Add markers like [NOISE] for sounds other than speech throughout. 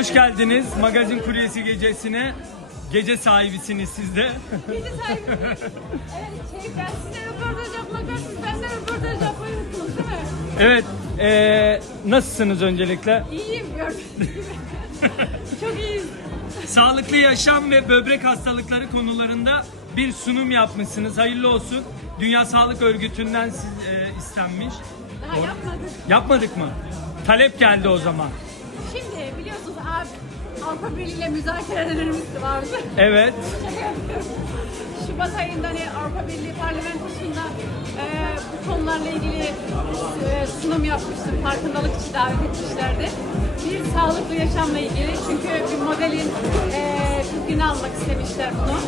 Hoş geldiniz magazin kuryesi gecesine. Gece sahibisiniz siz de. Gece sahibi. Evet, şey ben size röportaj yapmak var, siz benden röportaj yapmayı unuttunuz değil mi? Evet, eee, nasılsınız öncelikle? İyiyim gördüğünüz gibi. [LAUGHS] Çok iyiyiz. Sağlıklı yaşam ve böbrek hastalıkları konularında bir sunum yapmışsınız. Hayırlı olsun. Dünya Sağlık Örgütü'nden siz eee, istenmiş. Daha yapmadık. Yapmadık mı? Talep geldi o zaman. Abi Avrupa Birliği ile müzakerelerimiz vardı. Evet. [LAUGHS] Şubat ayında hani Avrupa Birliği parlamentosunda e, bu konularla ilgili e, sunum yapmıştım. Farkındalık için davet etmişlerdi. Bir sağlıklı yaşamla ilgili çünkü bir modelin e, fikrini almak istemişler bunu.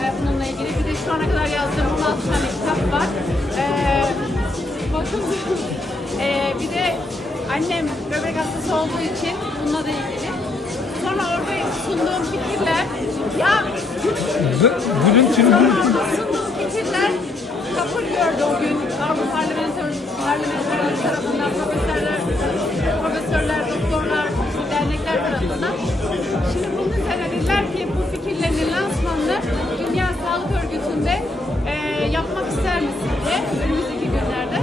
E, bununla ilgili. Bir de şu ana kadar yazdığım 16 tane kitap var. E, bakın [LAUGHS] e, bir de annem böbrek hastası olduğu için bununla da ilgili. Sonra orada sunduğum fikirler ya Görüntünü Sonra sunduğum fikirler kabul gördü o gün Avrupa Parlamentör, Parlamentörler tarafından, profesörler, profesörler, doktorlar, dernekler tarafından. Şimdi bunun üzerine dediler ki bu fikirlerin lansmanını Dünya Sağlık Örgütü'nde e, yapmak ister misin diye önümüzdeki günlerde.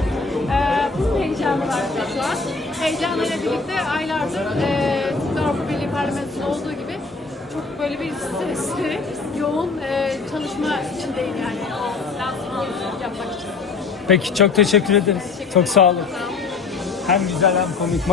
E, bunun heyecanı var şu an. Heyecanıyla birlikte aylardır e, tıpkı Avrupa Birliği Parlamentosu'nda olduğu gibi çok böyle bir stresli, [LAUGHS] yoğun e, çalışma içindeyim yani o lansmanı yapmak için. Peki çok teşekkür ederiz. Çok sağ olun. Sağ olun. Hem güzel hem komik.